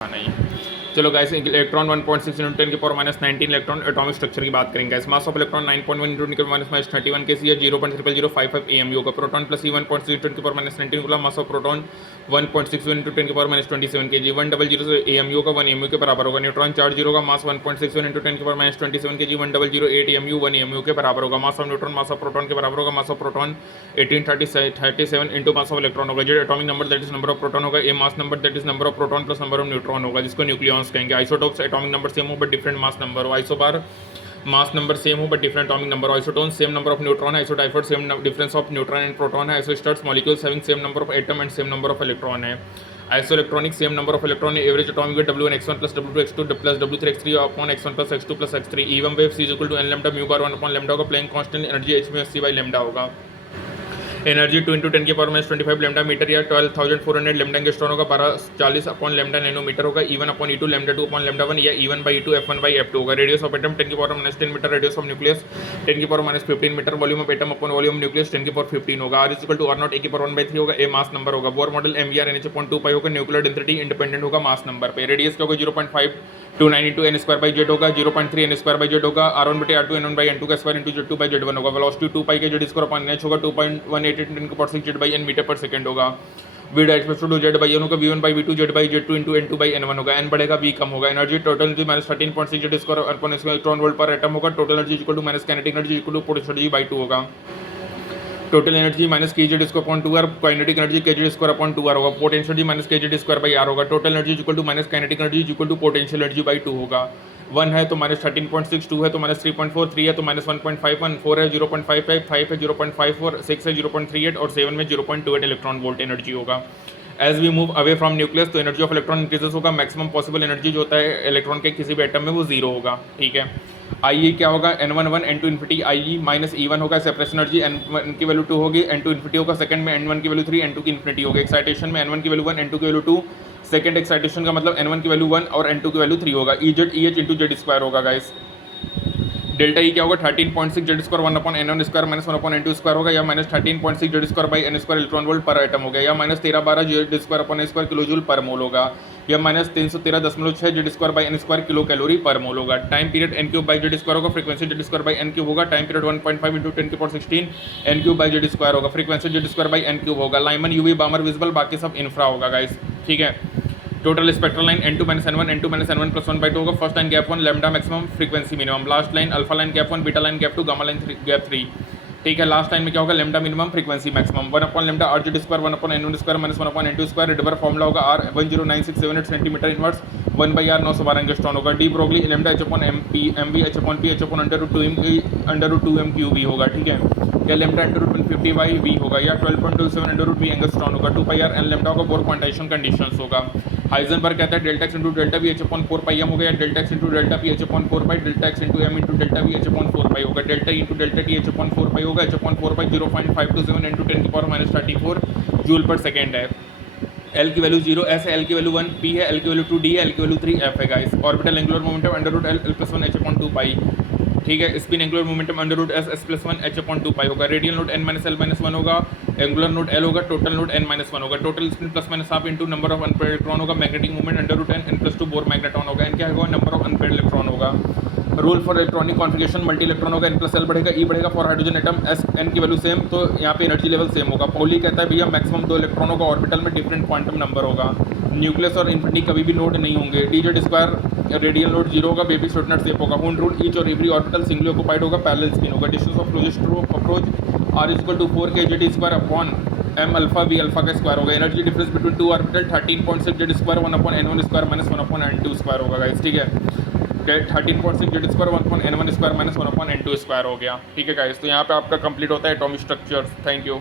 नहीं। चलो guys, electron 1.6 × 10 की पावर -19 इलेक्ट्रॉन एटॉमिक स्ट्रक्चर की बात करेंगे गाइस। मास ऑफ इलेक्ट्रॉन 9.1 × 10 - -31 के सी है 0.0055 AMU होगा। प्रोटॉन प्लस E 1.6 × 10 की power -19 Guna mass of proton 1.61 × 10 की पावर -27 kg 100 AMU का 1 AMU के बराबर होगा। न्यूट्रॉन चार्ज 0 का मास 1.61 × 10 की पावर -27 kg 1008 AMU 1 AMU के बराबर होगा। Mass of neutron mass of proton के बराबर होगा। Mass of proton 1837 into mass of electron होगा। जो atomic number that is number of proton होगा। ए mass number that is number of proton plus number of neutron होगा, जिसको nucleons कहेंगे। Isotopes atomic number same हो बट डिफरेंट मास नंबर हो। Isobar mass number same हो but different atomic number हो। Isotone same number of neutron है। Isodiapher same difference of neutron and proton है। Isosters molecules having same number of atom and same number of electron है। Isoelectronic same number of electron है। Average atomic weight W1 x1 plus W2 x2 plus W3 x3 upon x1 plus x2 plus x3 even wave c equal to n lambda mu bar 1 upon lambda होगा। Playing constant energy h में 80 by lambda होगा। Energy 2 × 10 की power -25 lambda metre या 12,400 lambda angstrom होगा। 1240 upon lambda nanometre होगा। E1 upon E2 lambda 2 upon lambda 1 या E1 by E2 F1 by F2 होगा। Radius of atom 10 की power -10 metre. Radius of nucleus 10 की power -15 metre. Volume of atom upon volume nucleus 10 की power 15 होगा। R equal to R0 A की power 1/3 होगा। ए mass number होगा। Bohr model MVR NH/2 pi होगा। Nuclear density independent होगा mass number पे। Radius क्या होगा 0.529 into n square by Z होगा। 0.3 n स्क्वायर बाई जेड होगा। R1/R2 N1 बाई N2 का square into Z2 by Z1 होगा। वेलोसिटी 2 पाई के जेड स्क्वायर अपॉन NH होगा। 2.188 10 की power 6 Z by n metre per second होगा। V dash two Z by N होगा। V1 by V2 Z by Z2 into N2 by N1 होगा। n बढ़ेगा V कम होगा। Energy total energy -13.6 Z square upon electron volt per atom होगा। Total energy equal to minus kinetic energy equal to potential energy by 2 होगा। Total energy minus K Z square upon 2 are. Kinetic energy K Z square upon 2 R होगा। Potential energy minus K Z square by R होगा। Total energy equal to minus kinetic energy equal to potential energy by 2 होगा। 1 है तो -13.6, 2 है तो -3.4, 3 है तो -1.51, 4 है 0.55, 5 है 0.54, 6 है 0.38 और 7 में 0.28 इलेक्ट्रॉन वोल्ट एनर्जी होगा। As we move away from nucleus तो एनर्जी ऑफ इलेक्ट्रॉन इंक्रीजेस होगा। मैक्सिमम पॉसिबल एनर्जी जो होता है इलेक्ट्रॉन के किसी भी एटम में वो 0 होगा। ठीक है। आई क्या होगा n1 n2 इन्फिनिटी आई माइनस E1 होगा। सेपरेशन एनर्जी n1 की वैल्यू 2 होगी। n2 इन्फिनिटी होगा। सेकंड में n1 की वैल्यू 3 n2 की इन्फिनिटी होगी। एक्साइटेशन में n1 की वैल्यू 1 n2 की वैल्यू 2। सेकंड एक्साइटेशन का मतलब n1 की वैल्यू 1 और n2 की वैल्यू 3 होगा। EZ EH into Z square होगा गाइस। डेल्टा ई क्या होगा 13.6 Z square 1 upon n1 square minus 1 upon n2 square होगा। या -13.6 Z square by n square electron volt per atom हो गया। या -1312 Z square upon n square kilo joule per mole होगा। या -313.6 Z square by n square kilo calorie per mole होगा। Time period n cube by Z square होगा। Frequency Z square by n cube होगा। Time period 1.5 into 10 की power 16 n cube by Z square होगा। Frequency Z square by n cube होगा। Lyman UV Balmer visible बाकी सब infra होगा guys. ठीक है। Total spectral line n2 - n1 n2 - n1 + 1/2 होगा। First line gap 1 lambda maximum frequency minimum. Last line alpha line gap 1 beta line gap 2 gamma line gap 3। ठीक है। Last line में क्या होगा lambda minimum frequency maximum 1 upon lambda R Z square 1 upon n1 square minus 1 upon n2 square. Rydberg formula होगा r 109678 centimetre inverse 1/r 912 angstrom होगा। De Broglie lambda h upon mv h upon p h upon √2m √2m होगा। ठीक है। या lambda √150/v होगा। या 12.27 √v angstrom होगा। 2πr n lambda होगा। बोर क्वांटाइजेशन कंडीशंस होगा। हाइजेनबर्ग कहता है delta x into delta V H upon 4 pi M हो गया। Delta x into delta P H upon 4 pi. Delta x into M into delta V H upon 4 pi होगा। Delta into delta T H upon 4 pi होगा। H upon 4 pi 0.527 into 10 की power -34 joule per second है। L की value 0 S है। L की value 1 P है। L की value 2 D है। एल की वैल्यू 3 एफ है guys. Orbital angular momentum √L+1 h upon 2 pi. ठीक है। Spin angular momentum √S+1 h upon 2 pi होगा। रेडियल नोट n-l-1 होगा। एंगुलर नोट L होगा। टोटल नोट n-1 होगा। Total spin ± half into number of unpaired electron होगा। Magnetic movement √n n+2 bore magnetron होगा। n क्या होगा number of unpaired electron होगा। Rule for electronic configuration multi electron होगा। n+l बढ़ेगा E बढ़ेगा for hydrogen atom s n की value same तो यहाँ पे एनर्जी लेवल सेम होगा। पॉली कहता है भैया मैक्सिमम 2 इलेक्ट्रॉनों का ऑर्बिटल में डिफरेंट क्वांटम नंबर होगा। न्यूक्लियस और इन्फिनिटी कभी भी नोड नहीं होंगे। dz स्क्वायर रेडियल नोड 0 होगा। बेबी शॉर्टनट शेप होगा। हुन रूल ईच और एवरी ऑर्बिटल सिंगली ऑक्युपाइड होगा। पैरेलल स्पिन होगा। Distance of closest approach r equal to 4 k Z square upon m alpha v alpha का square होगा। Energy difference between two orbital 13.6 Z square 1 upon n1 square minus 1 upon n2 square होगा guys. ठीक है। 13.6 Z square 1 upon n1 square minus 1 upon n2 square हो गया। ठीक है guys. तो यहाँ पे आपका कंप्लीट होता है एटॉमिक स्ट्रक्चर। Thank you.